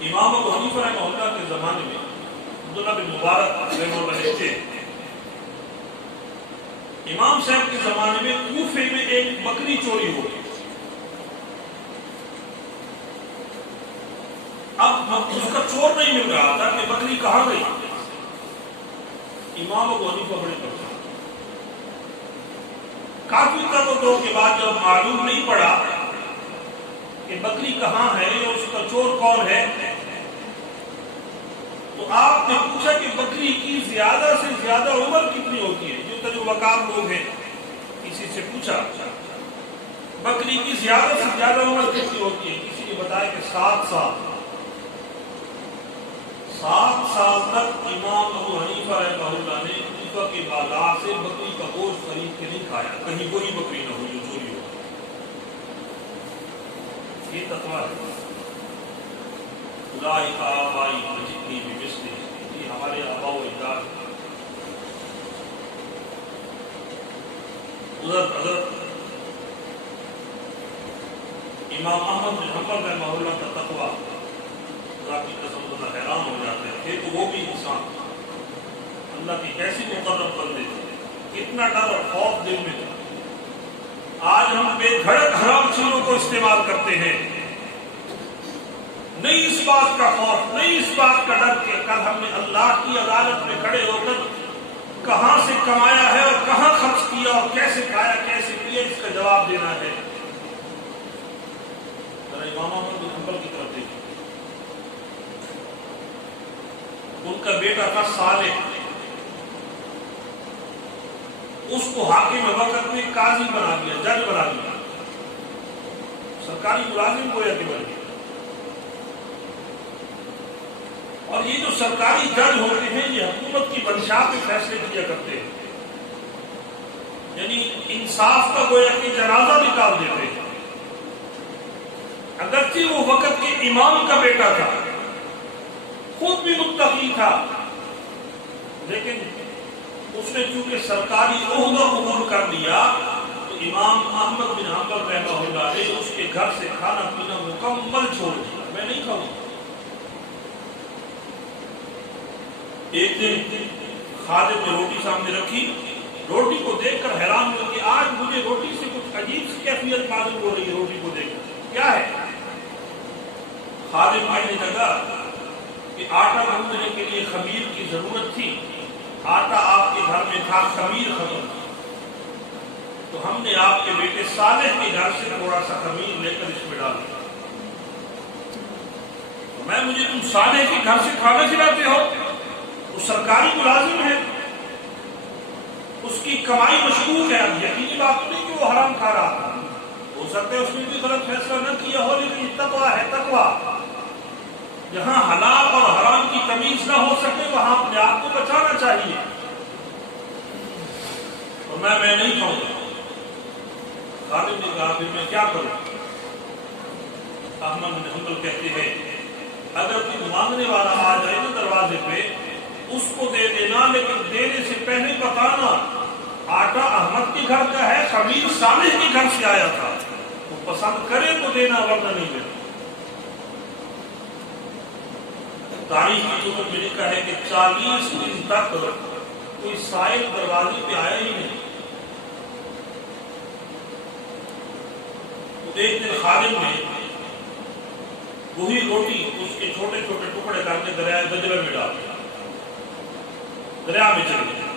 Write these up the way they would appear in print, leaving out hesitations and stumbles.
امام ابو حنیفہ رحمہ اللہ کے زمانے میں عبداللہ بن مبارک رحمہ اللہ تھے. امام صاحب کے زمانے میں کوفے میں ایک بکری چوری ہو گئی. اب اس کا چور نہیں مل رہا تھا کہ بکری کہاں گئی. امام ابو حنیفہ بڑے پریشان. کافی ترددوں کے بعد جب معلوم نہیں پڑا کہ بکری کہاں ہے اور اس کا چور کون ہے، تو آپ نے پوچھا کہ بکری کی زیادہ سے زیادہ عمر کتنی ہوتی ہے. جو تجربہ کار لوگ ہیں کسی سے پوچھا بکری کی زیادہ سے زیادہ عمر کتنی ہوتی ہے. کسی نے بتایا کہ 7 سال. 7 سال تک امام ابو حنیفہ رحمہ اللہ نے کوفہ کے بازار سے بکری کا گوشت خرید کے نہیں کھایا. کہیں وہی بکری نہ ہو جو چوری ہو. یہ تقویٰ ہے. اولئک آبائی فجئنی بمثلہ. یہ ہمارے آباء و اجداد. حضرت امام احمد بن حنبل رحمہ اللہ کا تقویٰ اللہ کی قسم کو حیران ہو جاتے تھے. تو وہ بھی انسان اللہ کی کیسی مقرب بندے تھے. کتنا ڈر اور خوف دل میں تھا. آج ہم بے دھڑک حرام چیزوں کو استعمال کرتے ہیں. نہیں اس بات کا خوف، نہیں اس بات کا ڈر کہ کل ہم نے اللہ کی عدالت میں کھڑے ہو کر کہاں سے کمایا ہے اور کہاں خرچ کیا اور کیسے کھایا کیسے پیا، اس کا جواب دینا ہے. ذرا امام احمد بن حنبل کی طرف دیکھیں. ان کا بیٹا تھا صالح. اس کو حاکم وقت میں قاضی بنا دیا، جج بنا دیا. سرکاری ملازم گویا کہ بن گیا. اور یہ جو سرکاری جج ہوتے ہیں یہ حکومت کی منشا پہ فیصلے کیا کرتے ہیں. یعنی انصاف کا گویا کہ جنازہ نکال دیتے ہیں. اگرچہ وہ وقت کے امام کا بیٹا تھا، خود بھی متقی تھا، لیکن اس نے چونکہ سرکاری عہدہ قبول کر لیا تو امام احمد بن حنبل رحمہ اللہ نے اس کے گھر سے کھانا پینا مکمل چھوڑ دیا. میں نہیں کھاؤں. ایک دن خادم نے روٹی سامنے رکھی. روٹی کو دیکھ کر حیران ہوا کہ آج مجھے روٹی سے کچھ عجیب سی کیفیت معلوم ہو رہی ہے. روٹی کو دیکھ کر کیا ہے؟ خادم کہنے لگا کہ آٹا گوندنے کے لیے خمیر کی ضرورت تھی. آٹا آپ کے گھر میں تھا، خمیر ختم تھی، تو ہم نے آپ کے بیٹے صالح کے گھر سے تھوڑا سا خمیر لے کر اس میں ڈال دیا. مجھے تم صالح کے گھر سے کھانا کھلاتے ہو. وہ سرکاری ملازم ہے، اس کی کمائی مشکوک ہے. اب یقینی بات نہیں کہ وہ حرام کھا رہا تھا. ہو سکتا ہے اس نے بھی غلط فیصلہ نہ کیا ہو، لیکن تقویٰ ہے. تقویٰ جہاں حلال اور حرام کی تمیز نہ ہو سکے وہاں اپنے آپ کو بچانا چاہیے. اور میں نہیں کہوں گا. خادم نے کہا پھر میں کیا کروں؟ احمد بن حنبل کہتے ہیں اگر کوئی مانگنے والا آ جائے نا دروازے پہ اس کو دے دینا، لیکن دینے سے پہلے بتانا آٹا احمد کے گھر کا ہے، خمیر صالح کے گھر سے آیا تھا. وہ پسند کرے تو دینا، ورنہ نہیں دینا. تاریخ کی کتب میں لکھا ہے کہ 40 دن تک کوئی سائل دروازے پہ آیا ہی نہیں. تو ایک دن خادم نے وہی روٹی اس کے چھوٹے چھوٹے ٹکڑے کر کے دریائے دجلہ میں ڈال دیا. دریا میں چل گیا.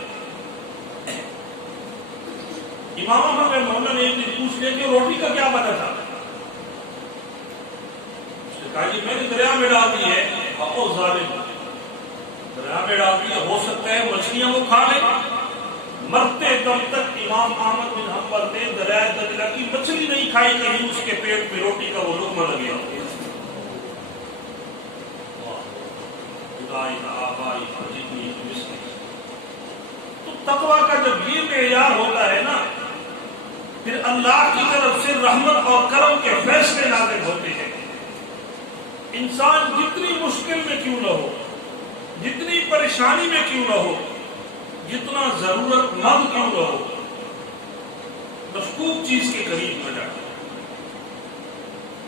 امام احمد بن حنبل نے ایک دن پوچھ لیا کہ روٹی کا کیا وجہ تھا. اس نے کہا جی میں نے دریا میں ڈال دی ہے. او ظالم، دریا میں ڈال دیا، ہو سکتا ہے مچھلیاں وہ کھا لیں. مرتے دم تک امام احمد بن حنبل نے دریائے دجلہ کی مچھلی نہیں کھائی، کہیں اس کے پیٹ میں روٹی کا وہ لقمہ لگ گیا. تو تقویٰ کا جب یہ معیار ہوتا ہے نا، پھر اللہ کی طرف سے رحمت اور کرم کے فیصلے نازل ہوتے ہیں. انسان جتنی مشکل میں کیوں نہ ہو، جتنی پریشانی میں کیوں نہ ہو، جتنا ضرورت مند کیوں نہ ہو، مشکوک چیز کے قریب نہ جائے.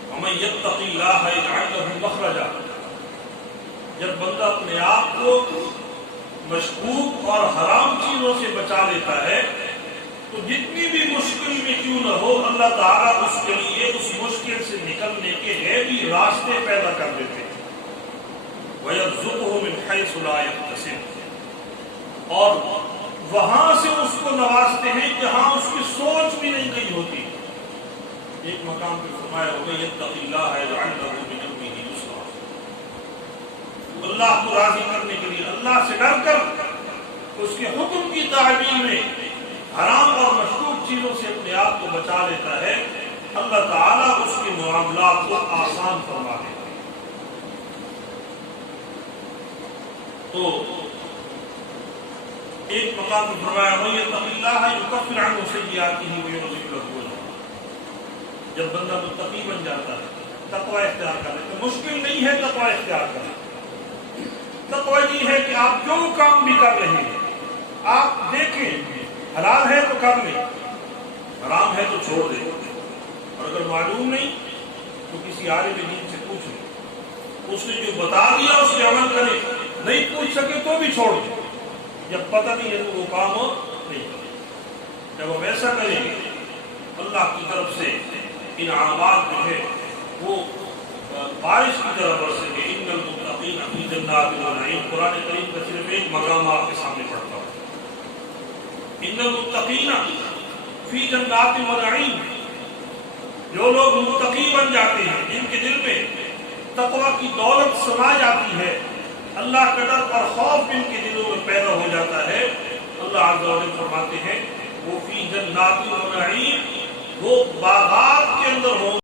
وَمَن يَتَّقِ اللَّهَ يَجْعَلْ لَهُ مَخْرَجًا. جب بندہ اپنے آپ کو مشکوک اور حرام چیزوں سے بچا لیتا ہے تو جتنی بھی مشکل میں کیوں نہ ہو اللہ تعالیٰ اس کے لیے اس مشکل سے نکلنے کے غیبی راستے پیدا کر دیتے ہیں وَيَرْزُقْهُ مِنْ حَيْثُ لَا يَحْتَسِبُ، اور وہاں سے اس کو نوازتے ہیں جہاں اس کی سوچ بھی نہیں گئی ہوتی۔ ایک مقام پہ فرمایا ہوگا یتق اللہ یجعل لہ من امرہ یسرا، اللہ کو راضی کرنے کے لیے اللہ سے ڈر کر اس کے حکم کی تعمیل میں حرام اور مشکوک چیزوں سے اپنے آپ کو بچا لیتا ہے، اللہ تعالیٰ اس کے معاملات کو آسان فرما دیتا ہے۔ تو ایک مقام میں فرمایا وَيَتَّقِ اللَّهَ يُكَفِّرْ عَنْهُ سَيِّئَاتِهِ وَيُعْظِمْ لَهُ أَجْرًا۔ جب بندہ متقی بن جاتا ہے، تقوی اختیار کر لیتا ہے، مشکل نہیں ہے تقوی اختیار کرنا۔ تقوی یہ ہے کہ آپ جو کام بھی کر رہے ہیں آپ دیکھیں حلال ہے تو کر لیں، حرام ہے تو چھوڑ دیں، اور اگر معلوم نہیں تو کسی عالم دین سے پوچھ لیں، اس نے جو بتا دیا اس پہ عمل کرے، نہیں پوچھ سکے تو بھی چھوڑ دیں، جب پتہ نہیں ہے تو وہ کام نہیں کرے۔ جب ہم ایسا کریں گے اللہ کی طرف سے انعامات جو ہے وہ بارش کی طرح برسیں گے۔ ان المتقین فی جنات ونعیم، قرآن کریم کا صرف ایک مقام آپ کے سامنے پڑھتا ہوں، ان المتقین فی جنات ونعیم، جو لوگ متقی بن جاتے ہیں، جن کے دل میں تقوی کی دولت سما جاتی ہے، اللہ کا ڈر اور خوف ان کے دلوں میں پیدا ہو جاتا ہے، اللہ عز و جل فرماتے ہیں وہ فی جنات ونعیم، وہ باغات کے اندر ہوں